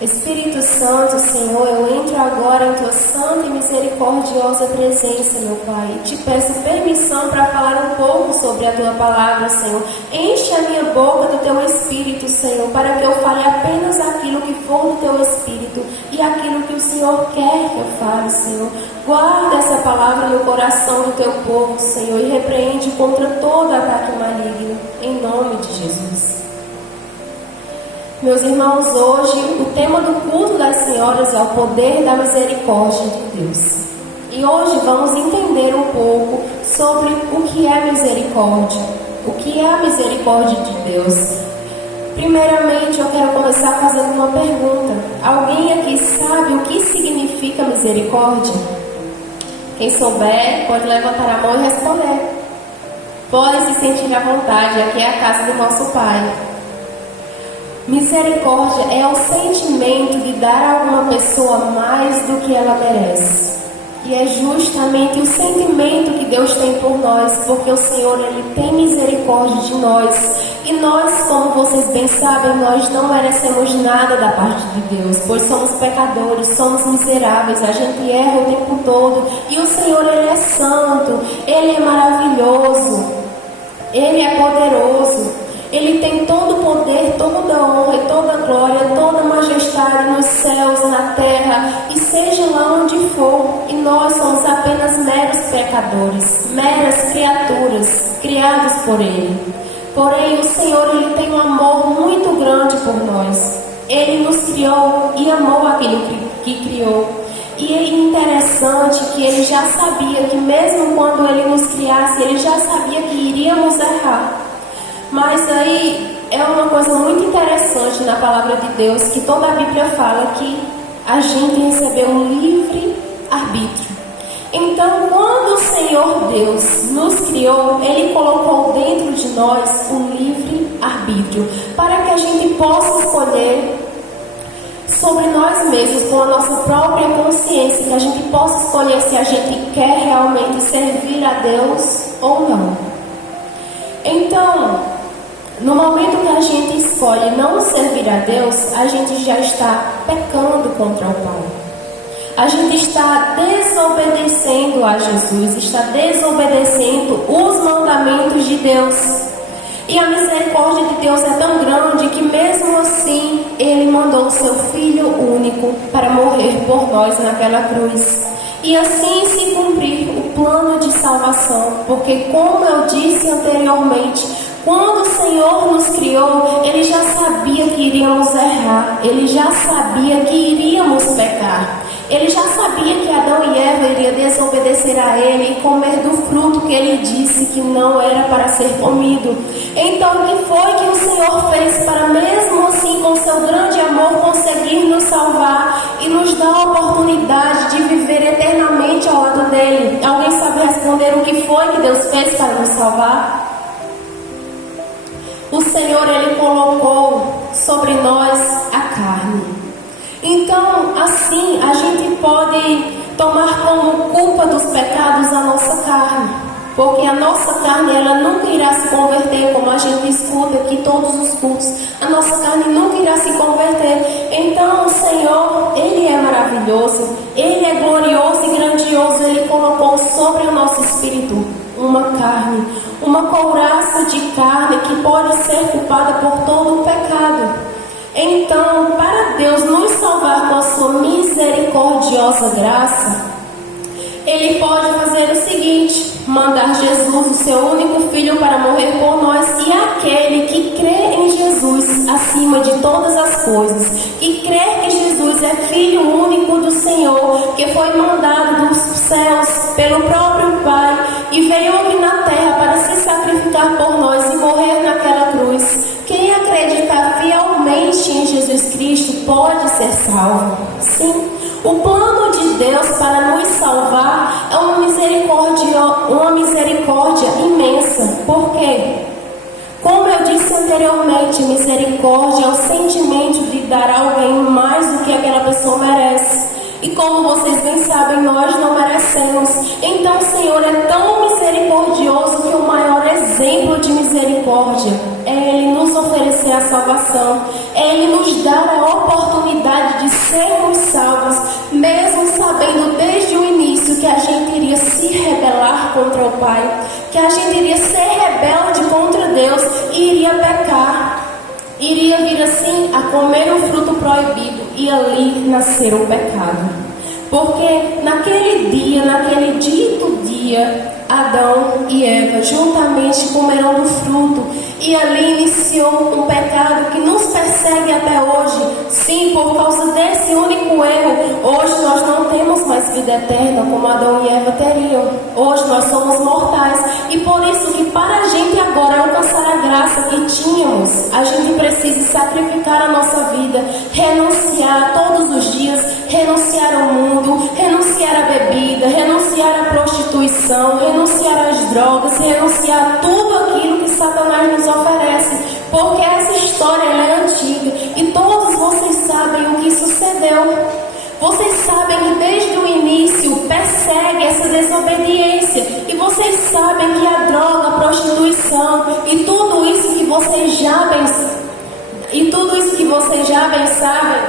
Espírito Santo, Senhor, eu entro agora em Tua santa e misericordiosa presença, meu Pai. Te peço permissão para falar um pouco sobre a Tua palavra, Senhor. Enche a minha boca do Teu Espírito, Senhor, para que eu fale apenas aquilo que for do Teu Espírito e aquilo que o Senhor quer que eu fale, Senhor. Guarda essa palavra no coração do Teu povo, Senhor, e repreende contra todo ataque maligno, em nome de Jesus. Meus irmãos, hoje o tema do culto das senhoras é o poder da misericórdia de Deus. E hoje vamos entender um pouco sobre o que é misericórdia. O que é a misericórdia de Deus? Primeiramente, eu quero começar fazendo uma pergunta. Alguém aqui sabe o que significa misericórdia? Quem souber, pode levantar a mão e responder. Pode se sentir à vontade, aqui é a casa do nosso Pai. Misericórdia é o sentimento de dar a alguma pessoa mais do que ela merece. E é justamente o sentimento que Deus tem por nós, porque o Senhor, Ele tem misericórdia de nós. E nós, como vocês bem sabem, nós não merecemos nada da parte de Deus, pois somos pecadores, somos miseráveis, a gente erra o tempo todo. E o Senhor, Ele é santo, Ele é maravilhoso, Ele é poderoso. Ele tem todo o poder, toda a honra e toda a glória, toda a majestade nos céus, na terra, e seja lá onde for. E nós somos apenas meros pecadores, meras criaturas, criados por Ele. Porém, o Senhor, Ele tem um amor muito grande por nós. Ele nos criou e amou aquilo que criou. E é interessante que Ele já sabia que mesmo quando Ele nos criasse, Ele já sabia que iríamos errar. Mas aí é uma coisa muito interessante na palavra de Deus, que toda a Bíblia fala que a gente recebeu um livre arbítrio. Então, quando o Senhor Deus nos criou, Ele colocou dentro de nós um livre arbítrio, para que a gente possa escolher sobre nós mesmos, com a nossa própria consciência, que a gente possa escolher se a gente quer realmente servir a Deus ou não. Então, no momento que a gente escolhe não servir a Deus, a gente já está pecando contra o Pai. A gente está desobedecendo a Jesus, está desobedecendo os mandamentos de Deus. E a misericórdia de Deus é tão grande que mesmo assim Ele mandou o seu Filho único para morrer por nós naquela cruz. E assim se cumprir o plano de salvação, porque como eu disse anteriormente, quando o Senhor nos criou, Ele já sabia que iríamos errar, Ele já sabia que iríamos pecar. Ele já sabia que Adão e Eva iriam desobedecer a Ele e comer do fruto que Ele disse que não era para ser comido. Então, o que foi que o Senhor fez para, mesmo assim, com seu grande amor, conseguir nos salvar e nos dar a oportunidade de viver eternamente ao lado dEle? Alguém sabe responder o que foi que Deus fez para nos salvar? O Senhor, Ele colocou sobre nós a carne. Então, assim, a gente pode tomar como culpa dos pecados a nossa carne. Porque a nossa carne, ela nunca irá se converter, como a gente escuta aqui todos os cultos. A nossa carne nunca irá se converter. Então, o Senhor, Ele é maravilhoso, Ele é glorioso e grandioso. Ele colocou sobre o nosso espírito uma carne, uma couraça de carne que pode ser culpada por todo o pecado. Então, para Deus nos salvar com a sua misericordiosa graça, Ele pode fazer o seguinte: mandar Jesus, o seu único Filho, para morrer por nós. E aquele que crê em Jesus acima de todas as coisas, que crê que Jesus é Filho único do Senhor, que foi mandado dos céus pelo próprio Pai e veio aqui na terra para se sacrificar por nós e morrer naquela cruz. Quem acreditar fielmente em Jesus Cristo pode ser salvo. Sim, o plano de Deus para nos salvar é uma misericórdia imensa. Por quê? Como eu disse anteriormente, misericórdia é o sentimento de dar a alguém mais do que aquela pessoa merece. E como vocês bem sabem, nós não merecemos. Então o Senhor é tão misericordioso que o maior exemplo de misericórdia é Ele nos oferecer a salvação, é Ele nos dar a oportunidade sermos salvos, mesmo sabendo desde o início que a gente iria se rebelar contra o Pai, que a gente iria ser rebelde contra Deus e iria pecar, iria vir assim a comer o fruto proibido e ali nascer o pecado. Porque naquele dito dia, Adão e Eva juntamente comerão do fruto e ali iniciou um pecado que nos persegue até hoje. Sim, por causa desse único erro, hoje nós não temos mais vida eterna como Adão e Eva teriam. Hoje nós somos mortais e por isso que para a gente agora alcançar a graça que tínhamos, a gente precisa sacrificar a nossa vida, renunciar todos os dias, renunciar ao mundo, renunciar à bebida, renunciar à prostituição, renunciar às drogas, renunciar a tudo aquilo que Satanás nos oferece, porque essa história é antiga e todos vocês sabem o que sucedeu. Vocês sabem que desde o início persegue essa desobediência e vocês sabem que a droga, a prostituição e tudo isso que vocês já bem sabem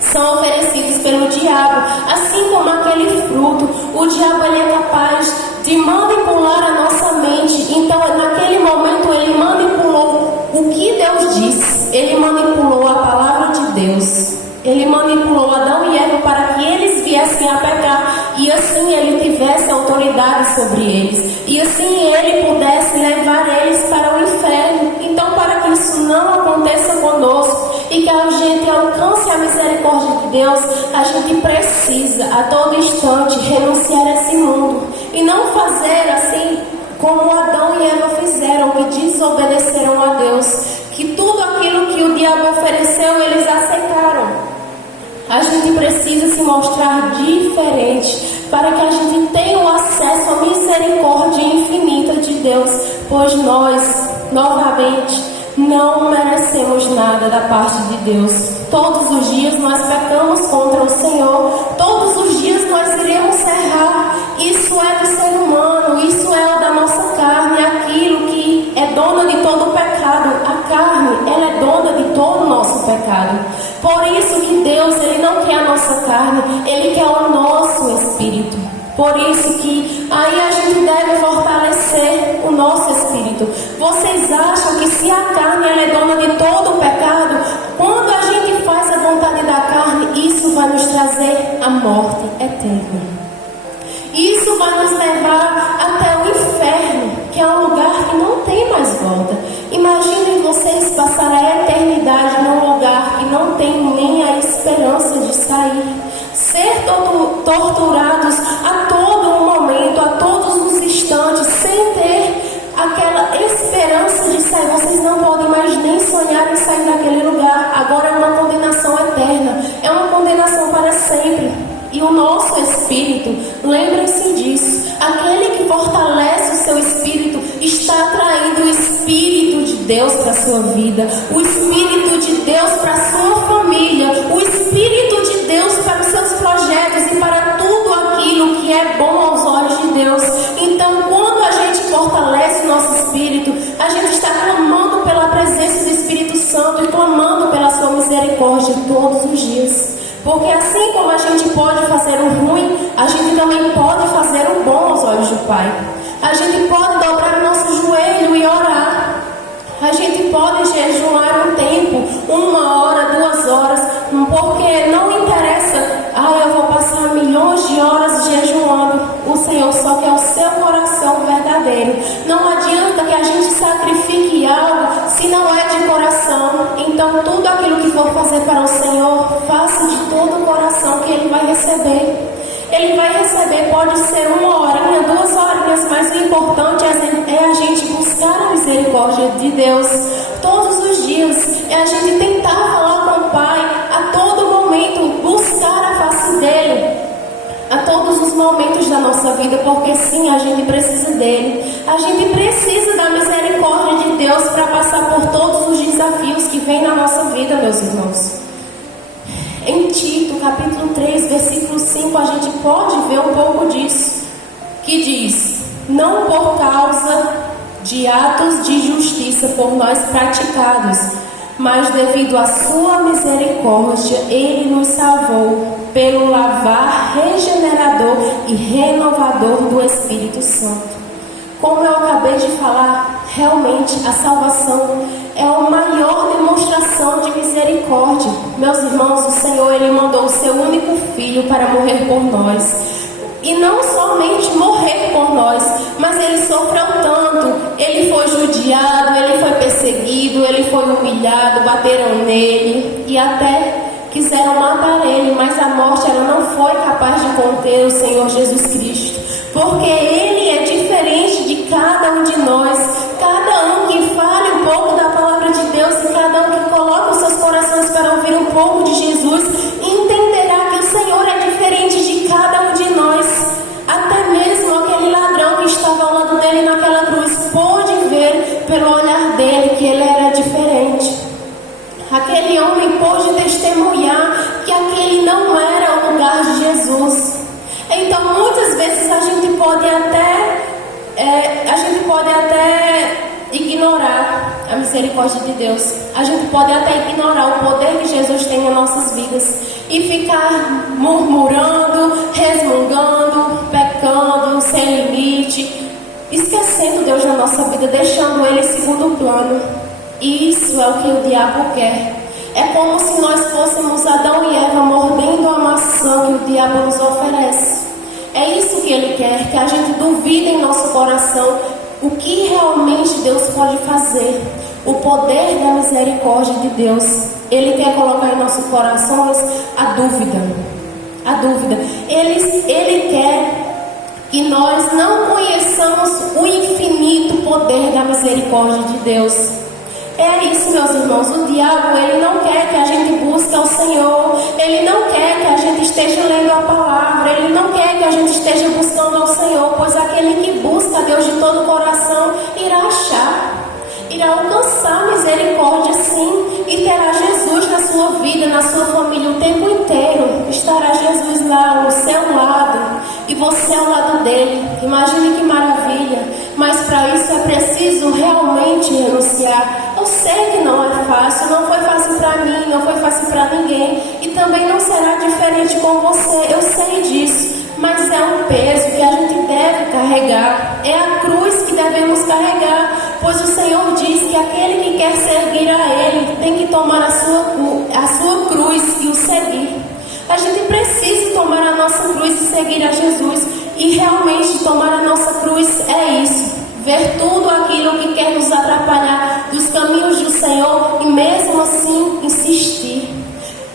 são oferecidos pelo diabo. Assim como aquele fruto, o diabo ele é capaz de manipular a nossa mente. Então naquele momento ele manipulou o que Deus disse, ele manipulou a palavra de Deus, ele manipulou Adão e Eva para que eles viessem a pecar e assim ele tivesse autoridade sobre eles e assim ele pudesse levar eles para o inferno. Então, para que isso não aconteça conosco e que a gente alcance a misericórdia de Deus, a gente precisa a todo instante renunciar a esse mundo e não fazer assim como Adão e Eva fizeram, que desobedeceram a Deus, que tudo aquilo que o diabo ofereceu eles aceitaram. A gente precisa se mostrar diferente para que a gente tenha o acesso à misericórdia infinita de Deus, pois nós, novamente, não merecemos nada da parte de Deus. Todos os dias nós pecamos contra o Senhor, todos os dias nós iremos errar. Isso é do ser humano, isso é da nossa carne, aquilo que é dona de todo o pecado. A carne, ela é dona de todo o nosso pecado. Por isso que Deus, ele não quer a nossa carne, ele quer o nosso espírito. Por isso que aí a gente deve fortalecer o nosso espírito. Vocês acham que se a carne ela é dona de todo o pecado, quando a gente faz a vontade da carne, isso vai nos trazer a morte eterna. Isso vai nos levar até o inferno, que é um lugar que não tem mais volta. Imaginem vocês passar a eternidade num lugar que não tem nem a esperança de sair. Ser torturados a todo momento, a todos os instantes, sem ter aquela esperança de sair. Vocês não podem mais nem sonhar em sair daquele lugar. Agora é uma condenação eterna, é uma condenação para sempre. E o nosso espírito, lembrem-se disso, aquele que fortalece o seu espírito está atraindo o Espírito de Deus para a sua vida, o Espírito de Deus para a sua família, o Espírito de Deus para os seus projetos e para tudo aquilo que é bom aos olhos de Deus. Então, quando a gente fortalece o nosso espírito, a gente está clamando pela presença do Espírito Santo e clamando pela sua misericórdia todos os dias. Porque assim como a gente pode fazer o ruim, a gente também pode fazer o bom aos olhos do Pai. A gente pode dobrar o nosso joelho e orar. A gente pode jejuar um tempo, 1 hora, 2 horas, porque não interessa, eu vou passar milhões de horas jejuando. O Senhor só quer o seu coração verdadeiro. Não adianta que a gente sacrifique algo se não é de coração. Então tudo aquilo que for fazer para o Senhor, faça de todo o coração que Ele vai receber. Ele vai receber, pode ser 1 horinha, 2 horinhas, mas o importante é a gente buscar a misericórdia de Deus todos os dias. É a gente tentar falar com o Pai a todo momento, buscar a face dEle a todos os momentos da nossa vida, porque sim, a gente precisa dEle. A gente precisa da misericórdia de Deus para passar por todos os desafios que vêm na nossa vida, meus irmãos. Em Tito, capítulo 3, versículo 5, a gente pode ver um pouco disso, que diz: não por causa de atos de justiça por nós praticados, mas devido à sua misericórdia, Ele nos salvou pelo lavar regenerador e renovador do Espírito Santo. Como eu acabei de falar, realmente a salvação é a maior demonstração de misericórdia. Meus irmãos, o Senhor, Ele mandou o seu único Filho para morrer por nós. E não somente morrer por nós, mas Ele sofreu tanto. Ele foi judiado, Ele foi perseguido, Ele foi humilhado, bateram nele e até quiseram matar Ele, mas a morte ela não foi capaz de conter o Senhor Jesus Cristo, porque Ele é diferente de cada um de nós. Cada um que fale um pouco da palavra de Deus e cada um que coloque os seus corações para ouvir um pouco de Jesus, entenderá que o Senhor é diferente de cada um de nós. Até mesmo aquele ladrão que estava ao lado dele naquela cruz pôde ver pelo olhar dele que ele era diferente. Aquele homem pôde testemunhar que aquele não era o lugar de Jesus. Então muitas vezes a gente pode até ignorar a misericórdia de Deus. A gente pode até ignorar o poder que Jesus tem em nossas vidas e ficar murmurando, resmungando, pecando, sem limite, esquecendo Deus na nossa vida, deixando Ele em segundo plano. Isso é o que o diabo quer. É como se nós fôssemos Adão e Eva mordendo a maçã que o diabo nos oferece. É isso que ele quer, que a gente duvide em nosso coração o que realmente Deus pode fazer. O poder da misericórdia de Deus, Ele quer colocar em nossos corações a dúvida. A dúvida. Ele quer que nós não conheçamos o infinito poder da misericórdia de Deus. É isso, meus irmãos. O diabo, ele não quer que a gente busque ao Senhor. Ele não quer que a gente esteja lendo a palavra. Ele não quer que a gente esteja buscando ao Senhor, pois aquele que busca a Deus de todo o coração irá achar, irá alcançar misericórdia, sim, e terá Jesus na sua vida, na sua família o tempo inteiro. Estará Jesus lá ao seu lado e você ao lado dele. Imagine que maravilha. Mas para isso é preciso realmente renunciar. Eu sei que não é fácil, não foi fácil para mim, não foi fácil para ninguém, e também não será diferente com você, eu sei disso, mas é um peso que a gente deve carregar, é a cruz que devemos carregar, pois o Senhor diz que aquele que quer seguir a Ele tem que tomar a sua cruz e o seguir. A gente precisa tomar a nossa cruz e seguir a Jesus, e realmente tomar a nossa cruz é isso. Ver tudo aquilo que quer nos atrapalhar dos caminhos do Senhor e mesmo assim insistir.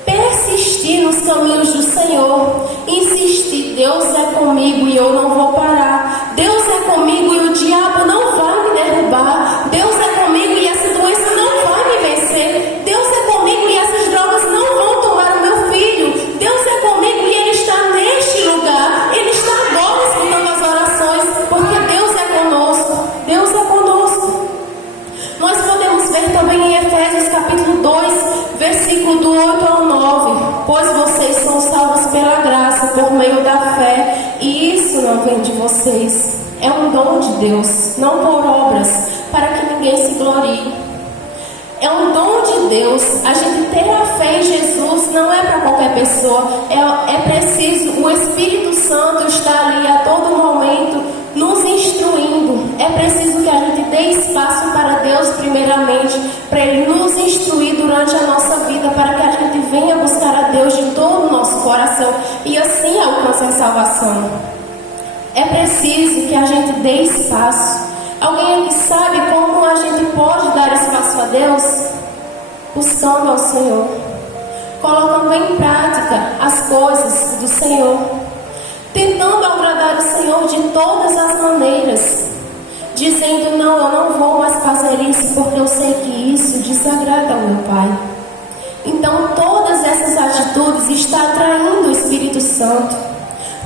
Persistir nos caminhos do Senhor. Insistir, Deus é comigo e eu não vou parar. Deus é comigo e o diabo não vai me derrubar. Deus é comigo e essa doença não vai me vencer. Deus é comigo e essas drogas não vão tomar o meu filho. Deus é comigo e Ele está neste lugar. Ele está agora escutando as orações, porque Deus é conosco. Deus é conosco. Nós podemos ver também em Efésios capítulo 2, versículo do 8 ao 9. Pois vocês são salvos pela graça, por meio da fé, e isso não vem de vocês. É um dom de Deus, não por obras, para que ninguém se glorie. É um dom de Deus. A gente ter a fé em Jesus não é para qualquer pessoa. É preciso, o Espírito Santo estar ali a todo momento nos instruindo. É preciso que a gente dê espaço para Deus primeiramente, para Ele nos instruir durante a nossa vida, para que a gente venha buscar a Deus de todo o nosso coração e assim alcance a salvação. É preciso que a gente dê espaço. Alguém aqui sabe como a gente pode dar espaço a Deus? Buscando ao Senhor, colocando em prática as coisas do Senhor, tentando agradar o Senhor de todas as maneiras, dizendo: não, eu não vou mais fazer isso porque eu sei que isso desagrada ao meu Pai. Então todas essas atitudes estão atraindo o Espírito Santo.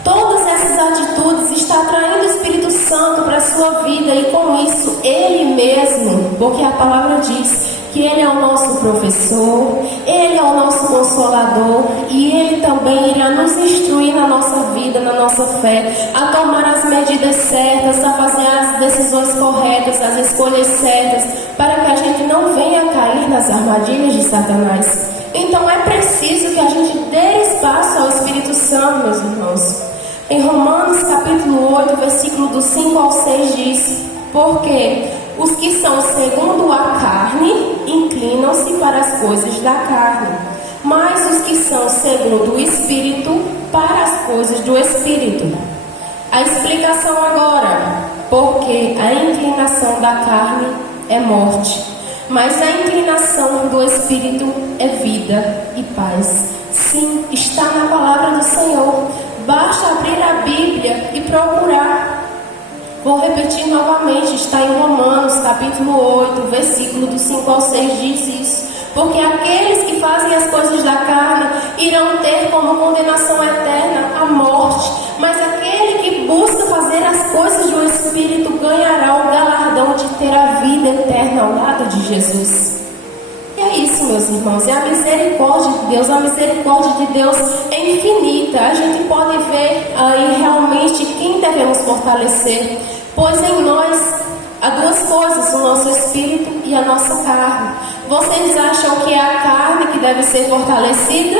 Todas essas atitudes estão atraindo o Espírito Santo para a sua vida, e com isso Ele mesmo, porque a palavra diz que Ele é o nosso professor, Ele é o nosso consolador. Consolador, e Ele também irá nos instruir na nossa vida, na nossa fé, a tomar as medidas certas, a fazer as decisões corretas, as escolhas certas, para que a gente não venha cair nas armadilhas de Satanás. Então é preciso que a gente dê espaço ao Espírito Santo, meus irmãos. Em Romanos capítulo 8, versículo do 5 ao 6 diz: porque os que são segundo a carne inclinam-se para as coisas da carne, mas os que são segundo o Espírito, para as coisas do Espírito. A explicação agora: porque a inclinação da carne é morte, mas a inclinação do Espírito é vida e paz. Sim, está na palavra do Senhor. Basta abrir a Bíblia e procurar. Vou repetir novamente, está em Romanos capítulo 8, versículo do 5 ao 6 diz isso. Porque aqueles que fazem as coisas da carne irão ter como condenação eterna a morte, mas aquele que busca fazer as coisas do Espírito ganhará o galardão de ter a vida eterna ao lado de Jesus. E é isso, meus irmãos, é a misericórdia de Deus. A misericórdia de Deus é infinita. A gente pode ver aí realmente quem devemos fortalecer, pois em nós há duas coisas, o nosso espírito e a nossa carne. Vocês acham que é a carne que deve ser fortalecida?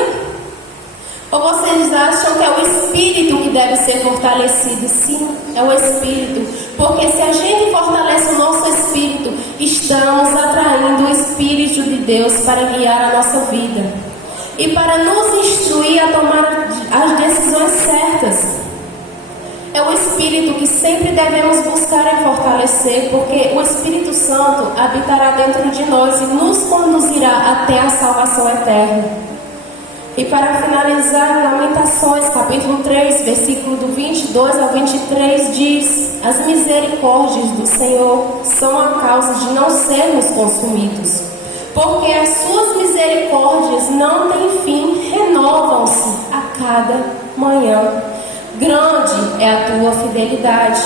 Ou vocês acham que é o espírito que deve ser fortalecido? Sim, é o espírito. Porque se a gente fortalece o nosso espírito, estamos atraindo o Espírito de Deus para guiar a nossa vida e para nos instruir a tomar as decisões certas. É o Espírito que sempre devemos buscar e fortalecer, porque o Espírito Santo habitará dentro de nós e nos conduzirá até a salvação eterna. E para finalizar, Lamentações, capítulo 3, versículo do 22 ao 23 diz: as misericórdias do Senhor são a causa de não sermos consumidos, porque as suas misericórdias não têm fim, renovam-se a cada manhã. Grande é a tua fidelidade.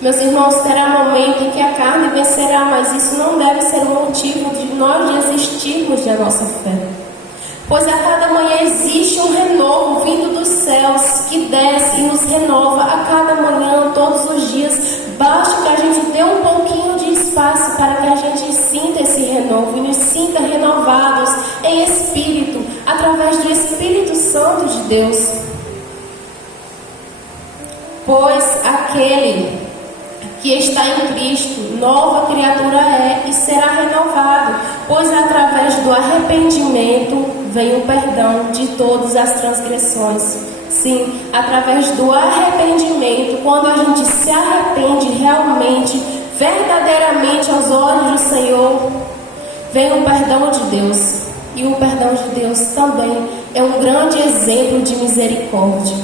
Meus irmãos, terá momento em que a carne vencerá, mas isso não deve ser um motivo de nós desistirmos da nossa fé. Pois a cada manhã existe um renovo vindo dos céus que desce e nos renova a cada manhã, todos os dias. Basta que a gente dê um pouquinho de espaço para que a gente sinta esse renovo e nos sinta renovados em espírito, através do Espírito Santo de Deus. Pois aquele que está em Cristo, nova criatura é e será renovado, pois através do arrependimento vem o perdão de todas as transgressões. Sim, através do arrependimento, quando a gente se arrepende realmente, verdadeiramente aos olhos do Senhor, vem o perdão de Deus. E o perdão de Deus também é um grande exemplo de misericórdia.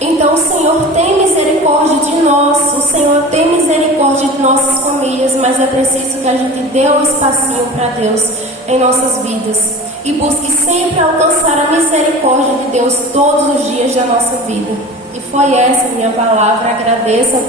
Então o Senhor tem misericórdia de nós, o Senhor tem misericórdia de nossas famílias, mas é preciso que a gente dê um espacinho para Deus em nossas vidas e busque sempre alcançar a misericórdia de Deus todos os dias da nossa vida. E foi essa a minha palavra. Agradeço a